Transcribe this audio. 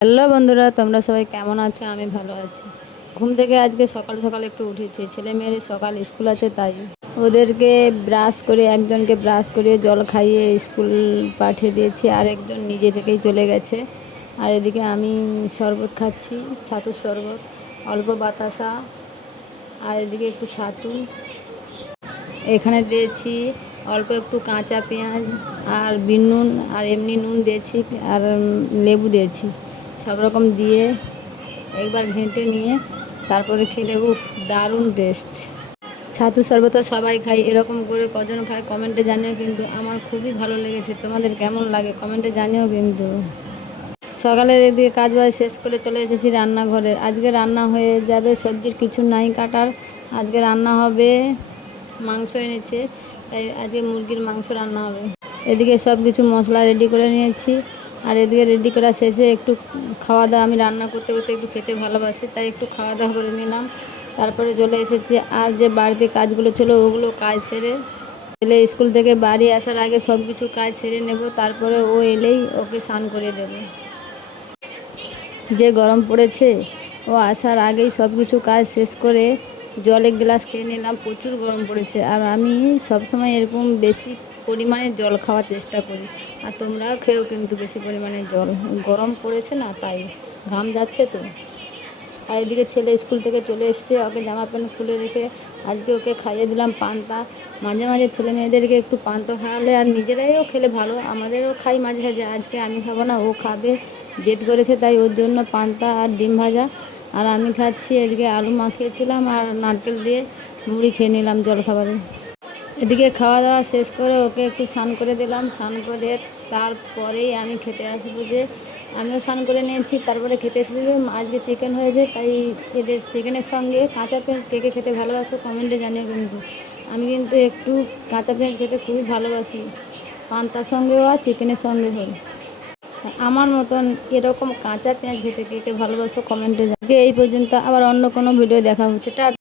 Hello বন্ধুরা, তোমরা সবাই কেমন আছো? আমি ভালো আছি। ঘুম থেকে আজকে সকাল সকাল একটু উঠেছি, ছেলে মেয়ের সকাল স্কুল আছে তাই ওদেরকে ব্রাশ করে, একজনকে ব্রাশ করিয়ে জল খাইয়ে স্কুল পাঠিয়ে দিয়েছি, আর একজন নিজে থেকেই চলে গেছে। আর এদিকে আমি শরবত খাচ্ছি, ছাতুর শরবত, অল্প বাতাসা, আর এদিকে একটু ছাতু। এখানে দিয়েছি অল্প একটু কাঁচা পেঁয়াজ আর বিন নুন, আর এমনি নুন দিয়েছি, আর লেবু দিয়েছি। সব রকম দিয়ে একবার ঘেঁটে নিয়ে তারপরে খেলে দারুণ টেস্ট। ছাতু শরবত সবাই খায়, এরকম করে কজন খায় কমেন্টে জানিও কিন্তু। আমার খুবই ভালো লেগেছে, তোমাদের কেমন লাগে কমেন্টে জানিও কিন্তু। সকালের এদিকে কাজ বাজ শেষ করে চলে এসেছি রান্নাঘরে। আজকে রান্না হয়ে যাবে, সবজির কিছু নাই কাটার। আজকে রান্না হবে, মাংস এনেছে তাই আজকে মুরগির মাংস রান্না হবে। এদিকে সব কিছু মশলা রেডি করে নিয়েছি, আর এদিকে রেডি করা শেষে একটু খাওয়া দাওয়া, আমি রান্না করতে করতে একটু খেতে ভালোবাসি তাই একটু খাওয়া দাওয়া করে নিলাম। তারপরে চলে এসেছি, আর যে বাড়িতে কাজগুলো ছিল ওগুলো কাজ সেরে, ছেলে স্কুল থেকে বাড়ি আসার আগে সব কিছু কাজ সেরে নেব, তারপরে ও এলেই ওকে স্নান করে দেবো। যে গরম পড়েছে, ও আসার আগেই সব কিছু কাজ শেষ করে জল এক গ্লাস খেয়ে নিলাম, প্রচুর গরম পড়েছে। আর আমি সবসময় এরকম বেশি পরিমাণে জল খাওয়ার চেষ্টা করি, আর তোমরাও খেয়েও কিন্তু বেশি পরিমাণে জল, গরম পড়েছে না তাই, ঘাম যাচ্ছে তো। আর এদিকে ছেলে স্কুল থেকে চলে এসেছে, ওকে জামা প্যান্ট খুলে রেখে আজকে ওকে খাইয়ে দিলাম পান্তা। মাঝে মাঝে ছেলে মেয়েদেরকে একটু পান্তা খাওয়ালে আর নিজেরাইও খেলে ভালো, আমাদেরও খাই মাঝে মাঝে। আজকে আমি খাবো না, ও খাবে, জেদ করেছে তাই ওর জন্য পান্তা আর ডিম ভাজা। আর আমি খাচ্ছি এদিকে আলু মাখিয়েছিলাম আর নারকেল দিয়ে মুড়ি খেয়ে নিলাম জলখাবারে। এদিকে খাওয়া দাওয়া শেষ করে ওকে একটু স্নান করে দিলাম, স্নান করে তারপরেই আমি খেতে আসবো। যে আমিও স্নান করে নিয়েছি, তারপরে খেতে এসেছি। আজকে চিকেন হয়েছে তাই এদের চিকেনের সঙ্গে কাঁচা পেঁয়াজ কে কে খেতে ভালোবাসো কমেন্টে জানিও কিন্তু। আমি কিন্তু একটু কাঁচা পেঁয়াজ খেতে খুবই ভালোবাসি, পান্তার সঙ্গেও আর চিকেনের সঙ্গে হোক। আমার মতন এরকম কাঁচা পেঁয়াজ খেতে কে কে ভালোবাসো কমেন্টে। আজকে এই পর্যন্ত, আবার অন্য কোনো ভিডিও দেখা হচ্ছে।